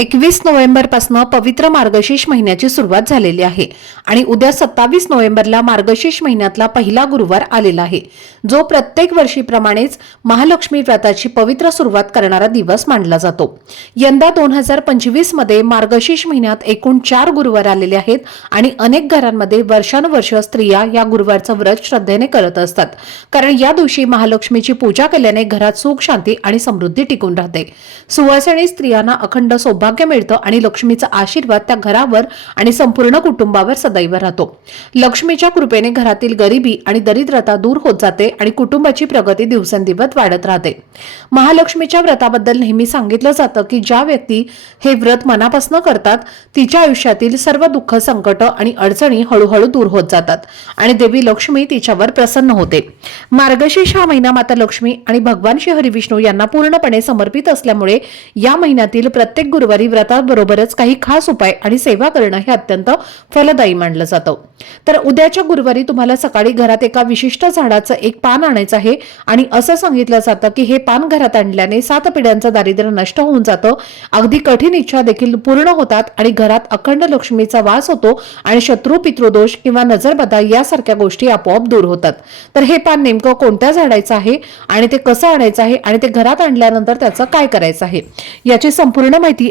एकवीस नोव्हेंबरपासून पवित्र मार्गशीर्ष महिन्याची सुरुवात झालेली आहे आणि उद्या सत्तावीस नोव्हेंबरला मार्गशीर्ष महिन्यातला पहिला गुरुवार आलेला आहे. जो प्रत्येक वर्षीप्रमाणेच महालक्ष्मी व्रताची पवित्र सुरुवात करणारा दिवस मानला जातो. यंदा दोन हजार पंचवीसमध्ये मार्गशीर्ष महिन्यात एकूण चार गुरुवार आलेले आहेत आणि अनेक घरांमध्ये वर्षानुवर्ष स्त्रिया या गुरुवारचं व्रत श्रद्धेने करत असतात. कारण या दिवशी महालक्ष्मीची पूजा केल्याने घरात सुख शांती आणि समृद्धी टिकून राहते. सुवासिनी स्त्रियांना अखंड सौभाग्य मिळतं आणि लक्ष्मीचा आशीर्वाद त्या घरावर आणि संपूर्ण कुटुंबावर सदैव राहतो. लक्ष्मीच्या कृपेने घरातील गरिबी आणि दरिद्रता दूर होत जाते आणि कुटुंबाची प्रगती दिवसेंदिवस वाढत राहते. महालक्ष्मीच्या व्रताबद्दल नेहमी सांगितलं जातं की ज्या व्यक्ती हे व्रत मनापासून करतात तिच्या आयुष्यातील सर्व दुःख संकट आणि अडचणी हळूहळू दूर होत जातात आणि देवी लक्ष्मी तिच्यावर प्रसन्न होते. मार्गशीर्ष हा महिना माता लक्ष्मी आणि भगवान श्री हरिविष्णू यांना पूर्णपणे समर्पित असल्यामुळे या महिन्यातील प्रत्येक गुरुवार व्रताबरोबरच काही खास उपाय आणि सेवा करणं हे अत्यंत फलदायी मानलं जातं. तर उद्याच्या गुरुवारी तुम्हाला सकाळी घरात एका विशिष्ट झाडाचं एक पान आणायचं आहे आणि असं सांगितलं जातं की हे पान घरात आणल्याने सात पिढ्यांचं दारिद्र्य नष्ट होऊन जातं. अगदी कठीण इच्छा देखील पूर्ण होतात आणि घरात अखंड लक्ष्मीचा वास होतो आणि शत्रू पितृदोष किंवा नजरबदा यासारख्या गोष्टी आपोआप दूर होतात. तर हे पान नेमकं कोणत्या झाडायचं आहे आणि ते कसं आणायचं आहे आणि ते घरात आणल्यानंतर त्याचं काय करायचं आहे? याची संपूर्ण माहिती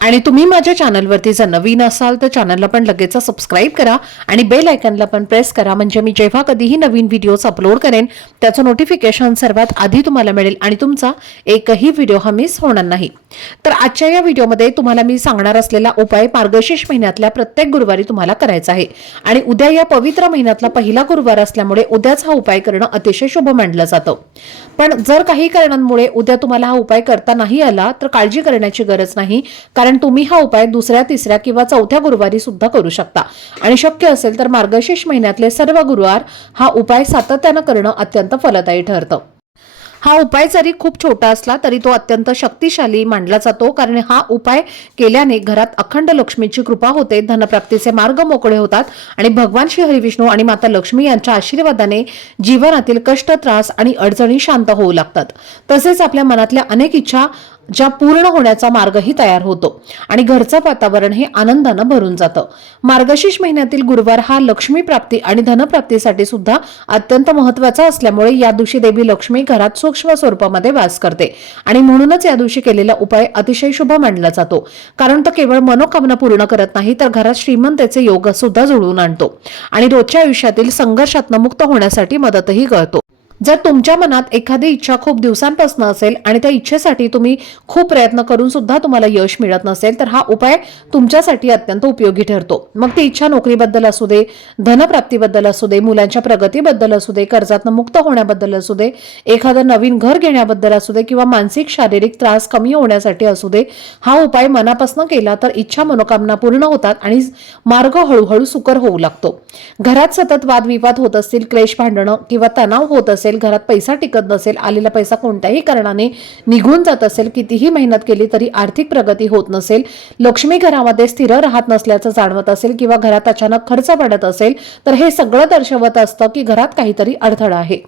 आणि तुम्ही माझ्या चॅनलवरती जर नवीन असाल तर चॅनलला पण लगेच सबस्क्राईब करा आणि बेल आयकनला पण प्रेस करा. म्हणजे मी जेव्हा कधीही नवीन व्हिडिओज अपलोड करेन त्याचं नोटिफिकेशन सर्वात आधी तुम्हाला मिळेल आणि तुमचा एकही व्हिडिओ हा मिस होणार नाही. तर आजच्या या व्हिडिओमध्ये तुम्हाला मी सांगणार असलेला उपाय मार्गशीर्ष महिन्यातल्या प्रत्येक गुरुवारी तुम्हाला करायचा आहे. आणि उद्या या पवित्र महिन्यातला पहिला गुरुवार असल्यामुळे उद्याच हा उपाय करणं अतिशय शुभ मानलं जातं. पण जर काही कारणांमुळे उद्या तुम्हाला हा उपाय करता नाही आला तर काळजी करण्याची गरज नाही. कारण तुम्ही हा उपाय दुसऱ्या तिसऱ्या किंवा चौथ्या गुरुवारी सुद्धा करू शकता. आणि शक्य असेल तर मार्गशीर्ष महिन्यातले सर्व गुरुवार हा उपाय सातत्यानं करणं अत्यंत फलदायी ठरतं. हा उपाय जरी खूप छोटा असला तरी तो अत्यंत शक्तिशाली मानला जातो कारण हा उपाय केल्याने घरात अखंड लक्ष्मीची कृपा होते धनप्राप्तीचे मार्ग मोकळे होतात आणि भगवान श्री हरिविष्णू आणि माता लक्ष्मी यांच्या आशीर्वादाने जीवनातील कष्ट त्रास आणि अडचणी शांत होऊ लागतात. तसेच आपल्या मनातल्या अनेक इच्छा ज्या पूर्ण होण्याचा मार्गही तयार होतो. आणि घरचं वातावरण हे आनंदानं भरून जातं. मार्गशीर्ष महिन्यातील गुरुवार हा लक्ष्मी प्राप्ती आणि धनप्राप्तीसाठी सुद्धा अत्यंत महत्त्वाचा असल्यामुळे या दिवशी देवी लक्ष्मी घरात सूक्ष्म स्वरूपामध्ये वास करते. आणि म्हणूनच या दिवशी केलेला उपाय अतिशय शुभ मानला जातो. कारण तो केवळ मनोकामना पूर्ण करत नाही तर घरात श्रीमंतेचे योग सुद्धा जुळवून आणतो. आणि रोजच्या आयुष्यातील संघर्षातनं मुक्त होण्यासाठी मदतही करतो. जर तुमच्या मनात एखादी इच्छा खूप दिवसांपासून असेल आणि त्या इच्छेसाठी तुम्ही खूप प्रयत्न करून सुद्धा तुम्हाला यश मिळत नसेल तर हा उपाय तुमच्यासाठी अत्यंत उपयोगी ठरतो. मग ती इच्छा नोकरीबद्दल असू दे धनप्राप्तीबद्दल असू दे मुलांच्या प्रगतीबद्दल असू दे कर्जातनं मुक्त होण्याबद्दल असू दे एखादं नवीन घर घेण्याबद्दल असू दे किंवा मानसिक शारीरिक त्रास कमी होण्यासाठी असू दे हा उपाय मनापासून केला तर इच्छा मनोकामना पूर्ण होतात आणि मार्ग हळूहळू सुकर होऊ लागतो. घरात सतत वादविवाद होत असतील क्लेश भांडणं किंवा तणाव होत असेल घरात पैसा टिकत नसेल आलेला पैसा कोणत्याही कारणाने निघून जात असेल कितीही मेहनत केली तरी आर्थिक प्रगती होत नसेल लक्ष्मी घरामध्ये स्थिर राहत नसल्याचं जाणवत असेल किंवा घरात अचानक खर्च पडत असेल तर हे सगळं दर्शवत असतं की घरात काहीतरी अडथळा आहे.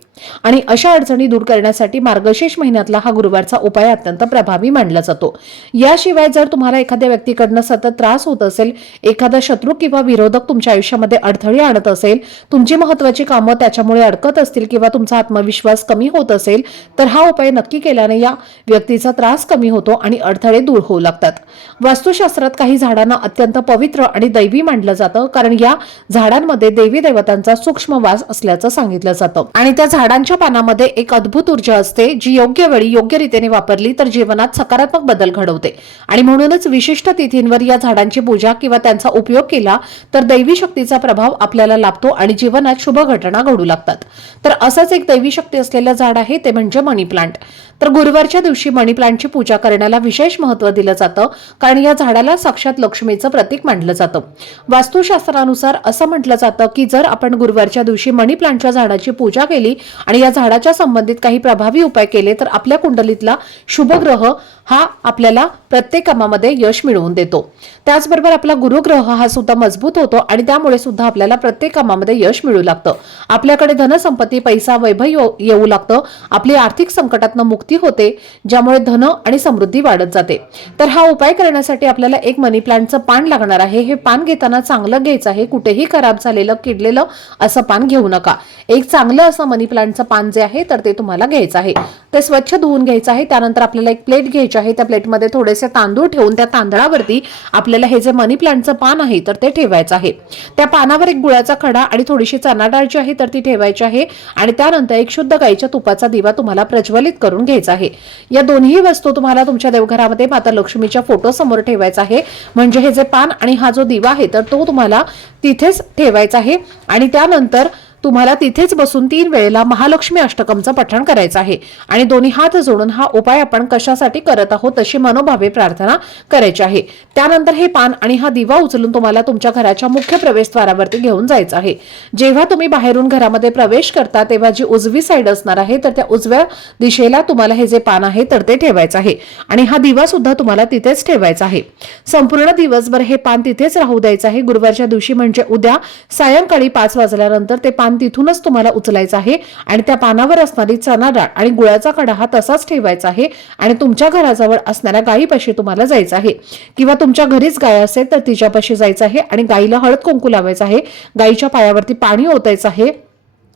आणि अशा अडचणी दूर करण्यासाठी मार्गशीर्ष महिन्यातला हा गुरुवारचा उपाय अत्यंत प्रभावी मानला जातो. याशिवाय जर तुम्हाला एखाद्या व्यक्तीकडनं सतत त्रास होत असेल एखादा शत्रू किंवा विरोधक तुमच्या आयुष्यामध्ये अडथळे आणत असेल तुमची महत्वाची कामं त्याच्यामुळे अडकत असतील किंवा तुमचा आत्मविश्वास कमी होत असेल तर हा उपाय नक्की केल्याने या व्यक्तीचा त्रास कमी होतो आणि अडथळे दूर होऊ लागतात. वास्तुशास्त्रात काही झाडांना अत्यंत पवित्र आणि दैवी मानलं जातं कारण या झाडांमध्ये देवी देवतांचा सूक्ष्म वास असल्याचं सांगितलं जातं. आणि त्या झाडांच्या पानामध्ये एक अद्भुत ऊर्जा असते जी योग्य वेळी योग्य रीतीने वापरली तर जीवनात सकारात्मक बदल घडवते. आणि म्हणूनच विशिष्ट तिथींवर या झाडांची पूजा किंवा त्यांचा उपयोग केला तर दैवी शक्तीचा प्रभाव आपल्याला लाभतो आणि जीवनात शुभ घटना घडू लागतात. तर असंच एक दैवी दैवी शक्ती असलेलं झाड आहे ते म्हणजे मनी प्लांट. तर गुरुवारच्या दिवशी मनी प्लांटची पूजा करण्याला विशेष महत्त्व दिलं जातं कारण या झाडाला साक्षात लक्ष्मीचं प्रतीक मानलं जातं. वास्तुशास्त्रानुसार असं म्हटलं जातं की जर आपण गुरुवारच्या दिवशी मनी प्लांटच्या झाडाची पूजा केली आणि या झाडाच्या संबंधित काही प्रभावी उपाय केले तर आपल्या कुंडलीतला शुभग्रह हा आपल्याला प्रत्येक कामामध्ये यश मिळवून देतो. त्याचबरोबर आपला गुरुग्रह हा सुद्धा मजबूत होतो आणि त्यामुळे सुद्धा आपल्याला प्रत्येक कामामध्ये यश मिळू लागतं. आपल्याकडे धनसंपत्ती पैसा वैभव येऊ- येऊ लागतं. आपली आर्थिक संकटातनं मुक्ती होते ज्यामुळे धन आणि समृद्धी वाढत जाते. तर हा उपाय करण्यासाठी आपल्याला एक मनी प्लांटचं पान लागणार आहे. हे पान घेताना चांगलं घ्यायचं आहे. कुठेही खराब झालेलं किडलेलं असं पान घेऊ नका. एक चांगलं असं मनी प्लांटचं पान जे आहे तर ते तुम्हाला घ्यायचं आहे. ते स्वच्छ धुवून घ्यायचं आहे. त्यानंतर आपल्याला एक प्लेट घ्यायची आहे. त्या प्लेटमध्ये थोडेसे तांदूळ ठेवून त्या तांदळावरती आपल्याला हे जे मनी प्लांटचं पान आहे तर ते ठेवायचं आहे. त्या पानावर एक गुळाचा खडा आणि थोडीशी चणा डाळ जी आहे तर ती ठेवायची आहे. आणि त्यानंतर एक शुद्ध गाईच्या तुपाचा दिवा तुम्हाला प्रज्वलित करून घ्यायचा आहे. या दोन्ही वस्तू तुम्हाला तुमच्या देवघरामध्ये माता लक्ष्मीच्या फोटो समोर ठेवायचा आहे. म्हणजे हे जे पान आणि हा जो दिवा आहे तर तो तुम्हाला तिथेच ठेवायचा आहे. आणि त्यानंतर तुम्हाला तिथेच बसून तीन वेळेला महालक्ष्मी अष्टकमचं पठण करायचं आहे. आणि दोन्ही हात जोडून हा उपाय आपण कशासाठी करत आहोत तशी मनोभावे प्रार्थना करायची आहे. त्यानंतर हे पान आणि हा दिवा उचलून तुम्हाला तुमच्या घराच्या मुख्य प्रवेशद्वारावरती घेऊन जायचं आहे. जेव्हा तुम्ही बाहेरून घरामध्ये प्रवेश करता तेव्हा जी उजवी साईड असणार आहे तर त्या उजव्या दिशेला तुम्हाला हे जे पान आहे तर ते ठेवायचं आहे. आणि हा दिवा सुद्धा तुम्हाला तिथेच ठेवायचा आहे. संपूर्ण दिवसभर हे पान तिथेच राहू द्यायचं आहे. गुरुवारच्या दिवशी म्हणजे उद्या सायंकाळी पाच वाजल्यानंतर ते पान तिथूनच तुम्हाला उचलायचं आहे आणि त्या पानावर असणारी चना डाळ आणि गुळाचा कडा हा तसाच ठेवायचा आहे आणि तुमच्या घराजवळ असणाऱ्या गायीपाशी तुम्हाला जायचं आहे. किंवा तुमच्या घरीच गाय असेल तर तिच्यापाशी जायचं आहे आणि गायीला हळद कुंकू लावायचं आहे. गायीच्या पायावरती पाणी ओतायचं आहे.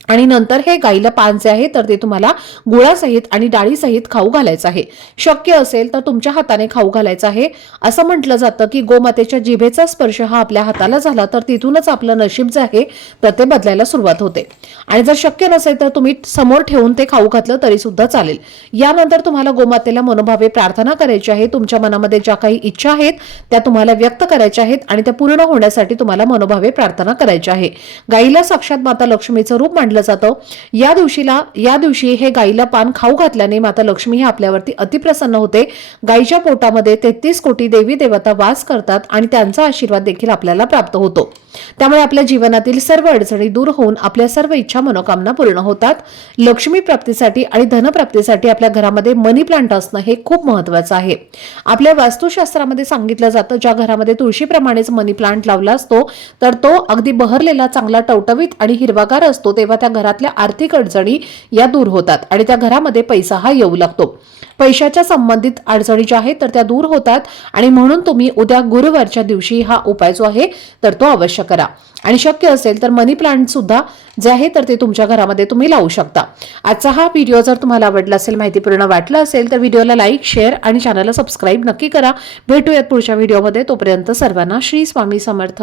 आणि नंतर हे गाईला पान जे आहे तर ते तुम्हाला गुळासहित आणि डाळीसहित खाऊ घालायचं आहे. शक्य असेल तर तुमच्या हाताने खाऊ घालायचं आहे. असं म्हटलं जातं की गोमातेच्या जिभेचा स्पर्श हा आपल्या हाताला झाला तर तिथूनच आपलं नशीब जे आहे तर ते बदलायला सुरुवात होते. आणि जर शक्य नसेल तर तुम्ही समोर ठेवून ते खाऊ घातलं तरी सुद्धा चालेल. यानंतर तुम्हाला गोमातेला मनोभावे प्रार्थना करायची आहे. तुमच्या मनामध्ये ज्या काही इच्छा आहेत त्या तुम्हाला व्यक्त करायच्या आहेत आणि त्या पूर्ण होण्यासाठी तुम्हाला मनोभावे प्रार्थना करायची आहे. गाईला साक्षात माता लक्ष्मीचं रूप मांडलं मानलं जातं. या दिवशीला या दिवशी हे गाईला पान खाऊ घातल्याने माता लक्ष्मी ही आपल्यावरती अतिप्रसन्न होते. गाईच्या पोटामध्ये तेहतीस कोटी देवी देवता वास करतात आणि त्यांचा आशीर्वाद देखील आपल्याला प्राप्त होतो. त्यामुळे आपल्या जीवनातील सर्व अडचणी दूर होऊन आपल्या सर्व इच्छा मनोकामना पूर्ण होतात. लक्ष्मी प्राप्तीसाठी आणि धनप्राप्तीसाठी आपल्या घरामध्ये मनी प्लांट असणं हे खूप महत्वाचं आहे. आपल्या वास्तुशास्त्रामध्ये सांगितलं जातं ज्या घरामध्ये तुळशीप्रमाणेच मनी प्लांट लावला असतो तर तो अगदी बहरलेला चांगला टवटवीत आणि हिरवागार असतो तेव्हा त्या घरातल्या आर्थिक अडचणी या दूर होतात आणि त्या घरामध्ये पैसा हा येऊ लागतो. पैशाच्या संबंधित अडचणी ज्या आहेत तर त्या दूर होतात. आणि म्हणून तुम्ही उद्या गुरुवारच्या दिवशी हा उपाय जो आहे तर तो अवश्य करा. आणि शक्य असेल तर मनी प्लांट सुद्धा जे आहे तर ते तुमच्या घरामध्ये तुम्ही लावू शकता. आजचा हा व्हिडिओ जर तुम्हाला आवडला असेल माहितीपूर्ण वाटला असेल तर व्हिडिओला लाईक शेअर आणि चॅनलला सबस्क्राईब नक्की करा. भेटूयात पुढच्या व्हिडिओमध्ये. तोपर्यंत सर्वांना श्री स्वामी समर्थ.